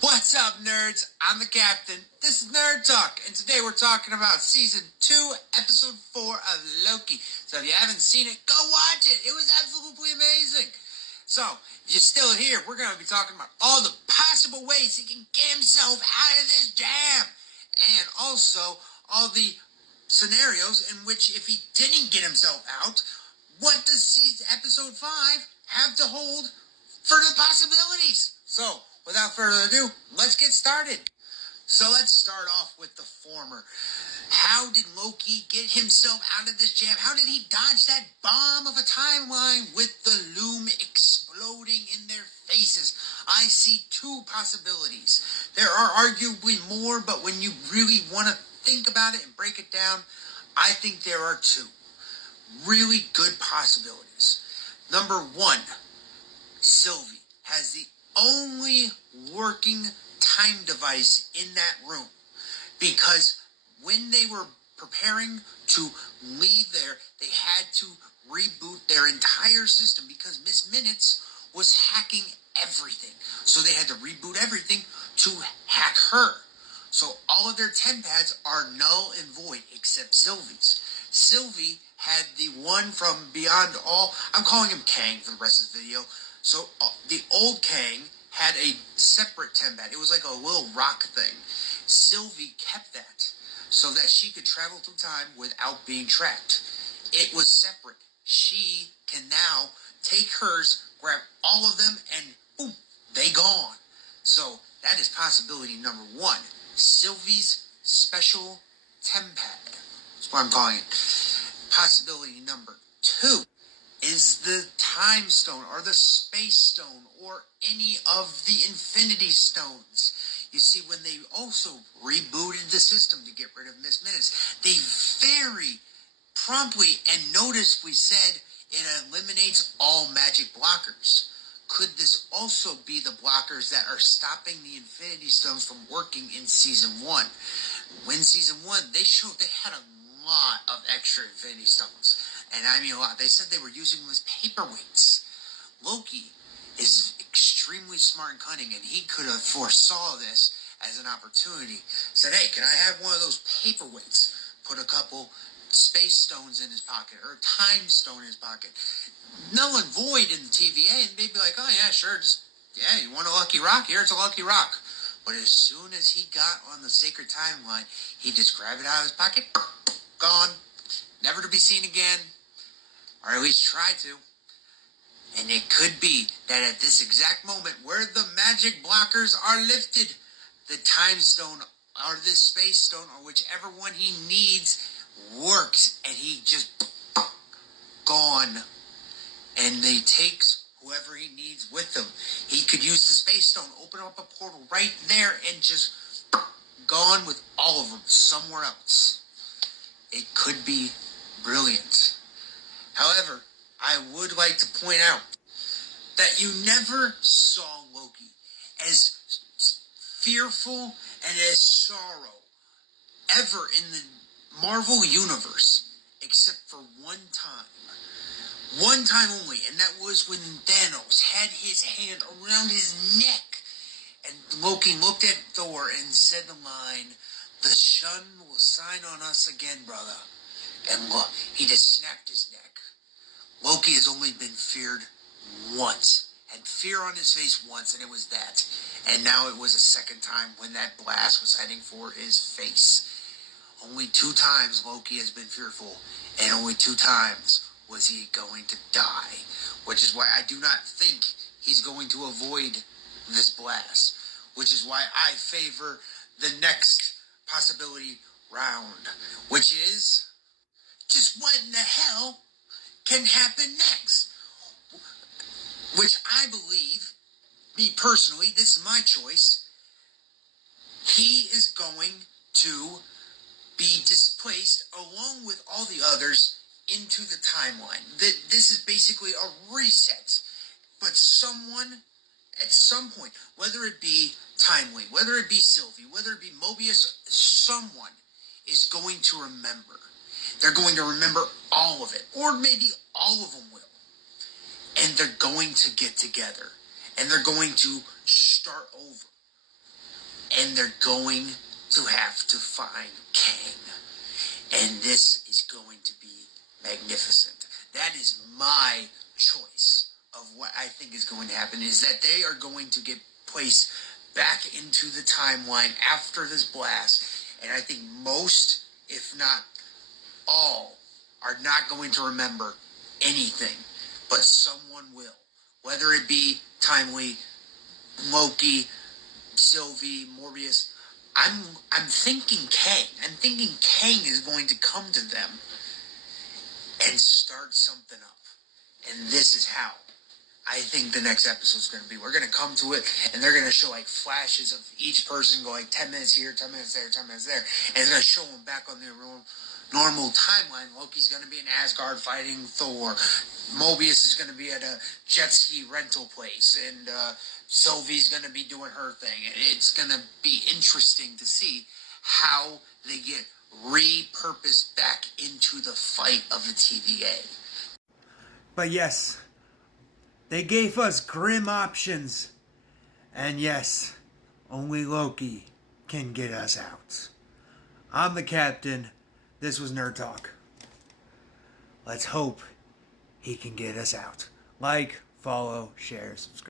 What's up, nerds? I'm the captain. This is Nerd Talk, and today we're talking about Season 2, Episode 4 of Loki. So if you haven't seen it, go watch it. It was absolutely amazing. So, if you're still here, we're going to be talking about all the possible ways he can get himself out of this jam. And also, all the scenarios in which if he didn't get himself out, what does Episode 5 have to hold for the possibilities? So, without further ado, let's get started. So let's start off with the former. How did Loki get himself out of this jam? How did he dodge that bomb of a timeline with the loom exploding in their faces? I see two possibilities. There are arguably more, but when you really want to think about it and break it down, I think there are two really good possibilities. Number one, Sylvie has the only working time device in that room, because when they were preparing to leave there, they had to reboot their entire system because Miss Minutes was hacking everything. So they had to reboot everything to hack her. So all of their TemPads are null and void except Sylvie's. Sylvie had the one from Beyond All. I'm calling him Kang for the rest of the video. So the old Kang had a separate TemPad. It was like a little rock thing. Sylvie kept that so that she could travel through time without being tracked. It was separate. She can now take hers, grab all of them, and boom, they gone. So that is possibility number one. Sylvie's special TemPad. That's what I'm calling it. Possibility number two is the Time Stone or the Space Stone or any of the Infinity Stones. You see, when they also rebooted the system to get rid of Miss Minutes, they very promptly and noticeably said it eliminates all magic blockers. Could this also be the blockers that are stopping the Infinity Stones from working in Season 1? When Season 1, they showed they had a lot of extra Infinity Stones. And I mean a lot. They said they were using them as paperweights. Loki is extremely smart and cunning, and he could have foresaw this as an opportunity. Said, hey, can I have one of those paperweights? Put a couple space stones in his pocket, or a time stone in his pocket. Null and void in the TVA, and they'd be like, oh yeah, sure, you want a lucky rock? Here, it's a lucky rock. But as soon as he got on the sacred timeline, he just grabbed it out of his pocket, gone, never to be seen again, or at least try to. And it could be that at this exact moment where the magic blockers are lifted, the time stone or this space stone or whichever one he needs works, and he just gone. And he takes whoever he needs with him. He could use the space stone, open up a portal right there, and just gone with all of them somewhere else. It could be brilliant. However, I would like to point out that you never saw Loki as fearful and as sorrow ever in the Marvel Universe, except for one time. One time only, and that was when Thanos had his hand around his neck, and Loki looked at Thor and said the line, "The sun will shine on us again, brother." And look, he just snapped his neck. Loki has only been feared once. Had fear on his face once, and it was that. And now it was a second time when that blast was heading for his face. Only 2 times Loki has been fearful, and only 2 times was he going to die. Which is why I do not think he's going to avoid this blast. Which is why I favor the next possibility round. Which is, just what in the hell can happen next? Which I believe, me personally, this is my choice, he is going to be displaced along with all the others into the timeline. This is basically a reset. But someone, at some point, whether it be Timely, whether it be Sylvie, whether it be Mobius, someone is going to remember. They're going to remember all of it. Or maybe all of them will. And they're going to get together. And they're going to start over. and they're going to have to find Kang. And this is going to be magnificent. That is my choice of what I think is going to happen, is that they are going to get placed back into the timeline after this blast. And I think most, if not all, are not going to remember anything, but someone will. Whether it be Timely, Loki, Sylvie, Morbius, I'm thinking Kang. I'm thinking Kang is going to come to them and start something up. And this is how I think the next episode is going to be. We're going to come to it, and they're going to show like flashes of each person go like 10 minutes here, 10 minutes there, 10 minutes there, and it's going to show them back on their normal timeline. Loki's going to be in Asgard fighting Thor. Mobius is going to be at a jet ski rental place, and Sylvie's going to be doing her thing. And it's going to be interesting to see how they get repurposed back into the fight of the TVA. But yes, they gave us grim options. And yes, only Loki can get us out. I'm the captain. This was Nerd Talk. Let's hope he can get us out. Like, follow, share, subscribe.